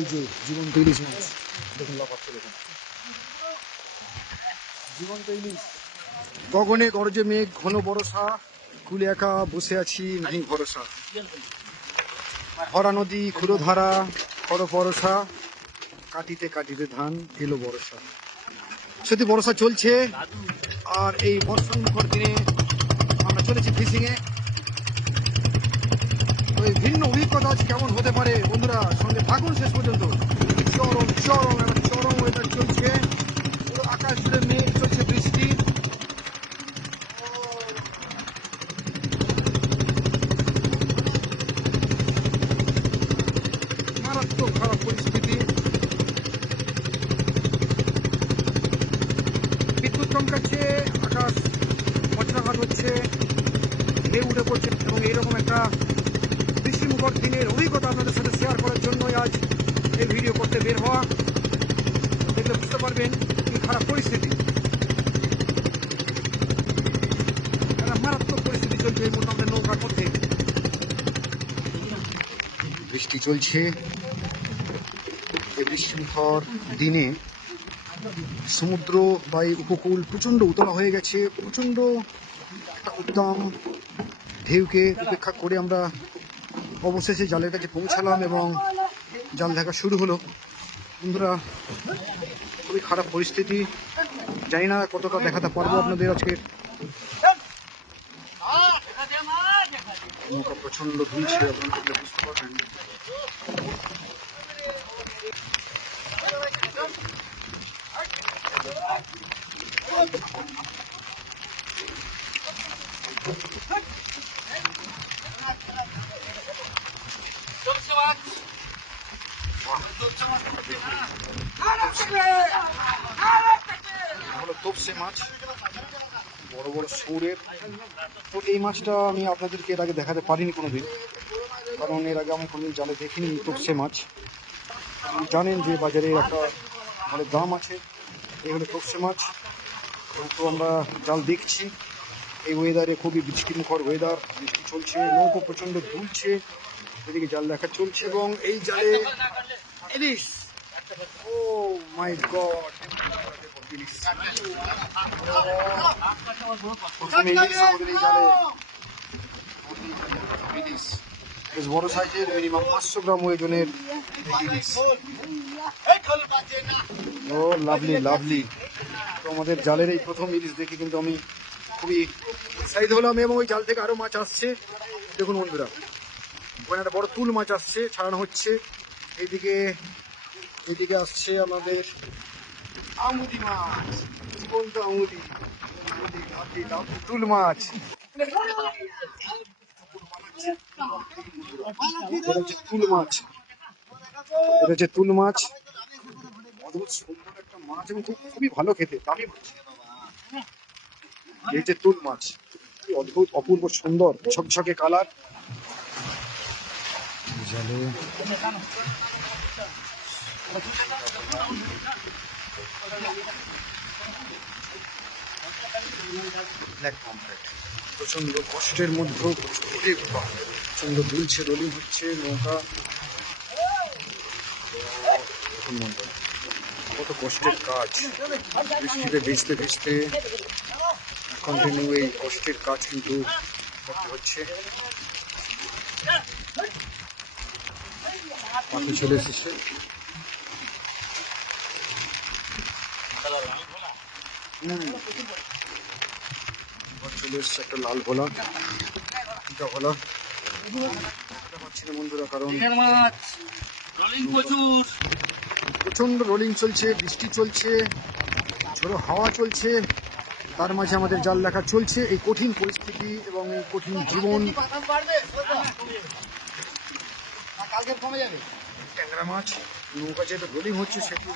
এই যে জীবন্ত ইলিশ মাছ দেখুন, লাফাচ্ছে দেখুন, জীবন্ত ইলিশ। গগনে গরজে মেঘ, ঘন বরষা, কুলে একা বসে আছি নাই ভরসা। হরা নদী ক্ষুরধারা, খর পরশা, কাটিতে কাটিতে ধান এলো বরষা। সত্যি বর্ষা চলছে, আর এই বর্ষণমুখর দিনে আমরা চলেছি ফিশিংয়ে। তো এই ভিন্ন অভিজ্ঞতা আজ কেমন হতে পারে বন্ধুরা, সঙ্গে থাকুন শেষ পর্যন্ত। চরম চরম একটা চরম ওয়েদার চলছে, পুরো আকাশ জুড়ে মেঘ, চলছে বৃষ্টি। মারাত্মক খারাপ পরিস্থিতি। বিদ্যুৎ চমকাচ্ছে, আকাশ বজ্রাঘাত হচ্ছে, ঢেউ উঠে পড়ছে, এবং এইরকম একটা বৃষ্টিমুখর দিনের অভিজ্ঞতা আপনাদের সাথে শেয়ার করার জন্যই আজ এই ভিডিও করতে বের হওয়া। দেখলে বুঝতে পারবেন কি খারাপ পরিস্থিতি, একটা মারাত্মক পরিস্থিতি চলছে এই মুহূর্তে আমাদের নৌকার মধ্যে। বৃষ্টি চলছে, এই বৃষ্টিমুখর দিনে সমুদ্র বা এই উপকূল প্রচণ্ড উতলা হয়ে গেছে। প্রচণ্ড একটা উদ্দাম ঢেউকে উপেক্ষা করে আমরা অবশেষে জালের কাছে পৌঁছালাম এবং জাল দেখা শুরু হলো। বন্ধুরা, খুবই খারাপ পরিস্থিতি, জানি না কতটা দেখাতে পারবো আপনাদের আজকে। নৌকা প্রচণ্ড দুলছে, আপনারা বুঝতে পারবেন। হলো তোপসে মাছ, বড় বড় সৌরের। তো এই মাছটা আমি আপনাদেরকে এর আগে দেখাতে পারিনি কোনোদিন, কারণ এর আগে আমি কোনোদিন জালে দেখিনি তোপসে মাছ। জানেন যে বাজারে একটা ভালো দাম আছে। এই হলো তোপসে মাছ। তো আমরা জাল দেখছি এই ওয়েদারে, খুবই বৃষ্টিমুখর ওয়েদার, বৃষ্টি চলছে, নৌকো প্রচণ্ড দুলছে, এদিকে জাল দেখা চলছে এবং এই জালে ইলিশ। ও মাই গড, ইলিশ। প্রথমে ইলিশ আমাদের এই জালে, ইলিশ বেশ বড় সাইজের, মিনিমাম 500 গ্রাম ওজনের ইলিশ। ও লাভলি লাভলি। তো আমাদের জালের এই প্রথম ইলিশ দেখে কিন্তু আমি খুবই উৎসাহিত হলাম, এবং ওই জাল থেকে আরো মাছ আসছে। দেখুন বন্ধুরা, ওখানে একটা বড় তুল মাছ আসছে, ছাড়ানো হচ্ছে। এইদিকে এদিকে আসছে আমাদের আমুদি মাছ, জীবন্ত আমুদি, তুল মাছ। এটা হচ্ছে তুল মাছ, এটা হচ্ছে তুল মাছ। অদ্ভুত সুন্দর একটা মাছ এবং খুবই ভালো খেতে, দামি মাছ। এই যে তুল মাছ, অদ্ভুত অপূর্ব সুন্দর ঝকঝকে কালার। জালে ব্ল্যাক পমফ্রেট প্রচন্ড কষ্টের মধ্যেও প্রচন্ড দুলছে, রোলিং হচ্ছে নৌকা। দেখুন বন্ধুরা, কত কষ্টের কাজ, বৃষ্টিতে ভিজতে ভিজতে কন্টিনিউ এই কষ্টের কাজ কিন্তু করতে হচ্ছে। পাখি চলে এসেছে, চলে এসছে একটা লাল ভোলা, দুটা ভোলা। পাচ্ছি না বন্ধুরা, কারণ প্রচন্ড রোলিং চলছে, বৃষ্টি চলছে, ঝোড়ো হাওয়া চলছে, তার মাঝে আমাদের জাল দেখা চলছে। এই কঠিন পরিস্থিতি এবং এই কঠিন জীবন। ট্যাংরা মাছ, নৌকা যেহেতু রোলিং হচ্ছে সেটি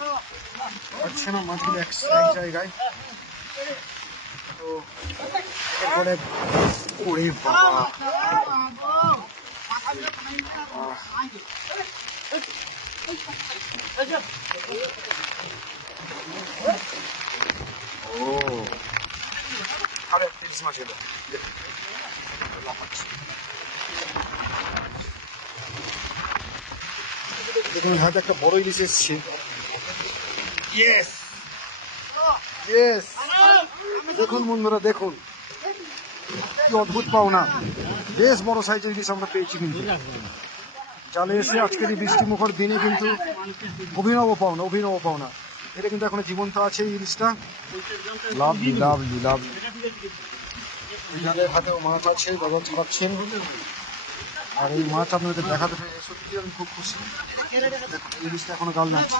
পাচ্ছে না মাছগুলো এক জায়গায়। তো এরপরে ওরে বাবা, ও আরে ইলিশ মাছ এলো, লাফাচ্ছে। দেখুন হাতে একটা বড় ইলিশ এসছে। ইয়েস ইয়েস, দেখুন বন্ধুরা, দেখুন কি অদ্ভুত পাওনা, বেশ বড় সাইজের ইলিশ আমরা পেয়েছি কিন্তু জালে এসে আজকের এই বৃষ্টি মুখর দিনে কিন্তু অভিনব পাওনা, অভিনব পাওনা। এটা কিন্তু এখনো জীবন্ত আছে এই ইলিশটা। Lovely lovely lovely. জালের হাতেও মাছ আছে, বাবা ছাড়াচ্ছেন। আর এই মাছ আপনাদের দেখাতে পেরে সত্যি আমি খুব খুশি। এই ইলিশটা এখনো গাল নাড়ছে।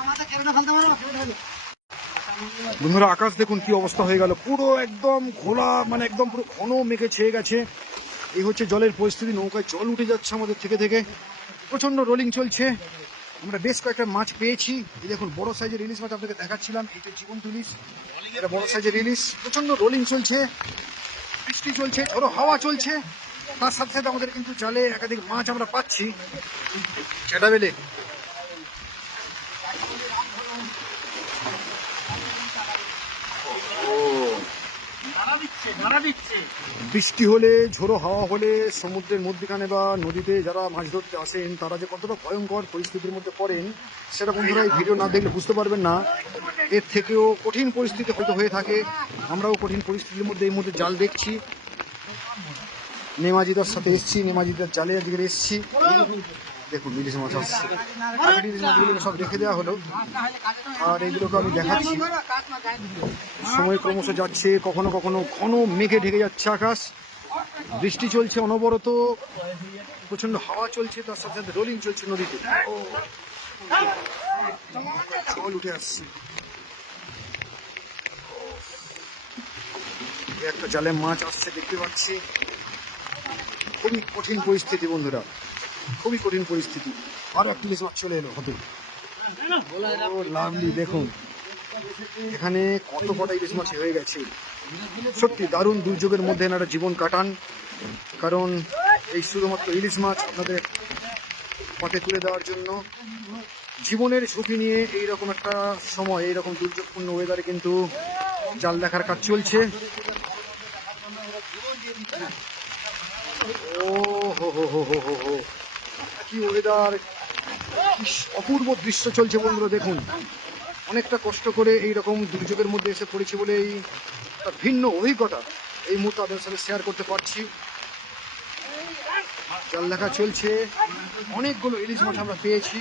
বন্ধুরা আকাশ দেখুন কি অবস্থা হয়ে গেল, পুরো একদম ঘোলা, মানে একদম পুরো ঘন মেঘে ছেয়ে গেছে। এই হচ্ছে জলের পরিস্থিতি, নৌকায় জল উঠে যাচ্ছে আমাদের থেকে থেকে, প্রচন্ড রোলিং চলছে। আমরা বেশ কয়েকটা মাছ পেয়েছি। এই দেখুন বড় সাইজের ইলিশ মাছ আপনাকে দেখাচ্ছিলাম, এইটা জীবন্ত ইলিশ, এটা বড় সাইজের ইলিশ। প্রচন্ড রোলিং চলছে, বৃষ্টি চলছে, ঝোড়ো হাওয়া চলছে, তার সাথে সাথে আমাদের কিন্তু জালে একাধিক মাছ আমরা পাচ্ছি। সেটা বেলে বৃষ্টি হলে, ঝোড়ো হাওয়া হলে সমুদ্রের মধ্যখানে বা নদীতে যারা মাছ ধরতে আসেন তারা যে কতটা ভয়ঙ্কর পরিস্থিতির মধ্যে পড়েন সেটা বন্ধুরা এই ভিডিও না দেখলে বুঝতে পারবেন না। এর থেকেও কঠিন পরিস্থিতি হয়তো হয়ে থাকে। আমরাও কঠিন পরিস্থিতির মধ্যে এই মুহূর্তে জাল দেখছি। নেমাজিদার সাথে এসছি, নেমাজিদার জালে আজকে এসছি। দেখুন ইলিশ মাছ আসছে, আগের ইলিশ মাছগুলো সব রেখে দেওয়া হলো, আর এইগুলোকে আমি দেখাচ্ছি। সময় ক্রমশ যাচ্ছে, কখনো কখনো ঘন মেঘে ঢেকে যাচ্ছে আকাশ, বৃষ্টি চলছে অনবরত, প্রচন্ড হাওয়া চলছে, তার সাথে সাথে রোলিং চলছে নদীতে, জল উঠে আসছে। একটা জালে মাছ আসছে দেখতে পাচ্ছি। খুবই কঠিন পরিস্থিতি বন্ধুরা, খুবই কঠিন পরিস্থিতি। আরো একটা ইলিশ মাছ চলে এলো হতে। ও লাভলি, দেখুন এখানে কত কটা ইলিশ মাছ হয়ে গেছে। সত্যি দারুণ দুর্যোগের মধ্যে এনারা জীবন কাটান, কারণ এই শুধুমাত্র ইলিশ মাছ আপনাদের পথে তুলে দেওয়ার জন্য জীবনের ঝুঁকি নিয়ে এইরকম একটা সময়, এইরকম দুর্যোগপূর্ণ ওয়েদারে কিন্তু জাল দেখার কাজ চলছে। ও হো হো হো হো হো হো, কি ওয়েদার, কি অপূর্ব দৃশ্য চলছে বন্ধুরা। দেখুন অনেকটা কষ্ট করে এইরকম দুর্যোগের মধ্যে এসে পড়েছি বলে এই ভিন্ন অভিজ্ঞতা এই মুহূর্তে আপনাদের সাথে শেয়ার করতে পারছি। জাল দেখা চলছে, অনেকগুলো ইলিশ মাছ আমরা পেয়েছি,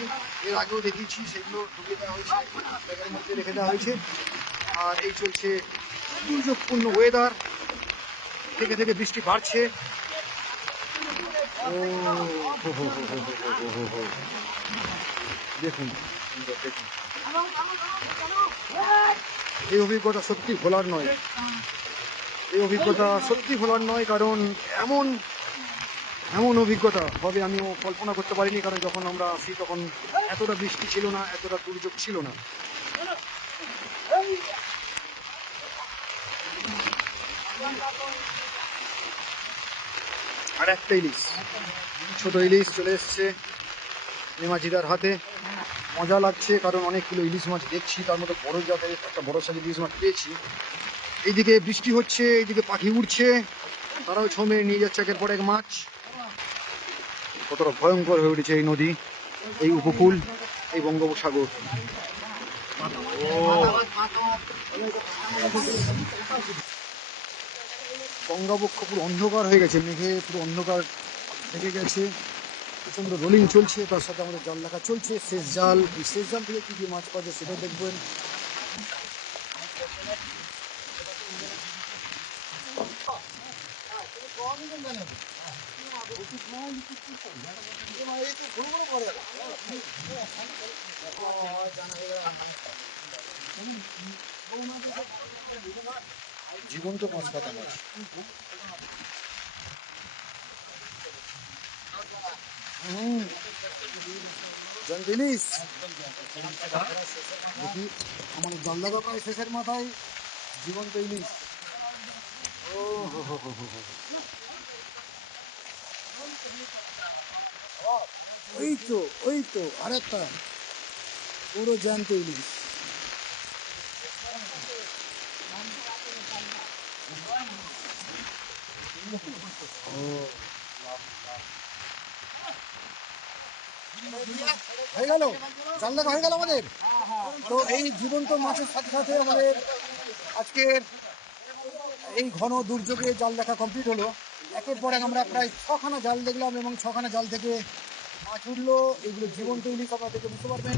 এর আগেও দেখিয়েছি, সেগুলো ঢুকিয়ে দেওয়া হয়েছে, ব্যাগের মধ্যে রেখে দেওয়া হয়েছে। আর এই চলছে দুর্যোগপূর্ণ ওয়েদার, থেকে থেকে বৃষ্টি বাড়ছে। ও হো হো হো হো হো হো হো, দেখুন দেখুন, এই অভিজ্ঞতা সত্যি ভোলার নয়, এই অভিজ্ঞতা সত্যি ভোলার নয়, কারণ এমন এমন অভিজ্ঞতা হবে আমিও কল্পনা করতে পারিনি। কারণ যখন আমরা আসি তখন এতটা বৃষ্টি ছিল না, এতটা দুর্যোগ ছিল না। আর একটা ইলিশ, ছোট ইলিশ চলে এসছে নেমাজিদার হাতে। মজা লাগছে কারণ অনেকগুলো ইলিশ মাছ দেখছি, তার মধ্যে বড় জাতের একটা বড় সাইজের ইলিশ মাছ পেয়েছি। এইদিকে বৃষ্টি হচ্ছে, এইদিকে পাখি উড়ছে, তারাও ছমে নিয়ে যাচ্ছে একের পর এক মাছ। কতটা ভয়ঙ্কর হয়ে উঠেছে এই নদী, এই উপকূল, এই বঙ্গোপসাগর। গঙ্গাবক্ষ পুরো অন্ধকার হয়ে গেছে, মেঘে পুরো অন্ধকার ঢেকে গেছে, প্রচন্ড রোলিং চলছে, তার সাথে আমাদের জাল দেখা চলছে। শেষ জাল, এই শেষ জাল থেকে কি কি মাছ পাওয়া যায় সেটা দেখবেন। জীবন্ত মাছ, কাটা মাছ, ইলিশ দেখি আমাদের জাল দেখা প্রায় শেষের মাথায়, জীবন্ত ইলিশ। ও হো হো হো হো হো, ওই তো আরেকটা পুরো জ্যান্ত ইলিশ। ও হয়ে গেল, জাল দেখা হয়ে গেল আমাদের। তো এই জীবন্ত মাছের সাথে সাথে আমাদের আজকের এই ঘন দুর্যোগে জাল দেখা কমপ্লিট হলো। একের পর এক আমরা প্রায় 6খানা জাল দেখলাম এবং 6খানা জাল থেকে মাছ উঠলো। এগুলো জীবন্ত ইলিশ, আপনারা দেখে বুঝতে পারবেন।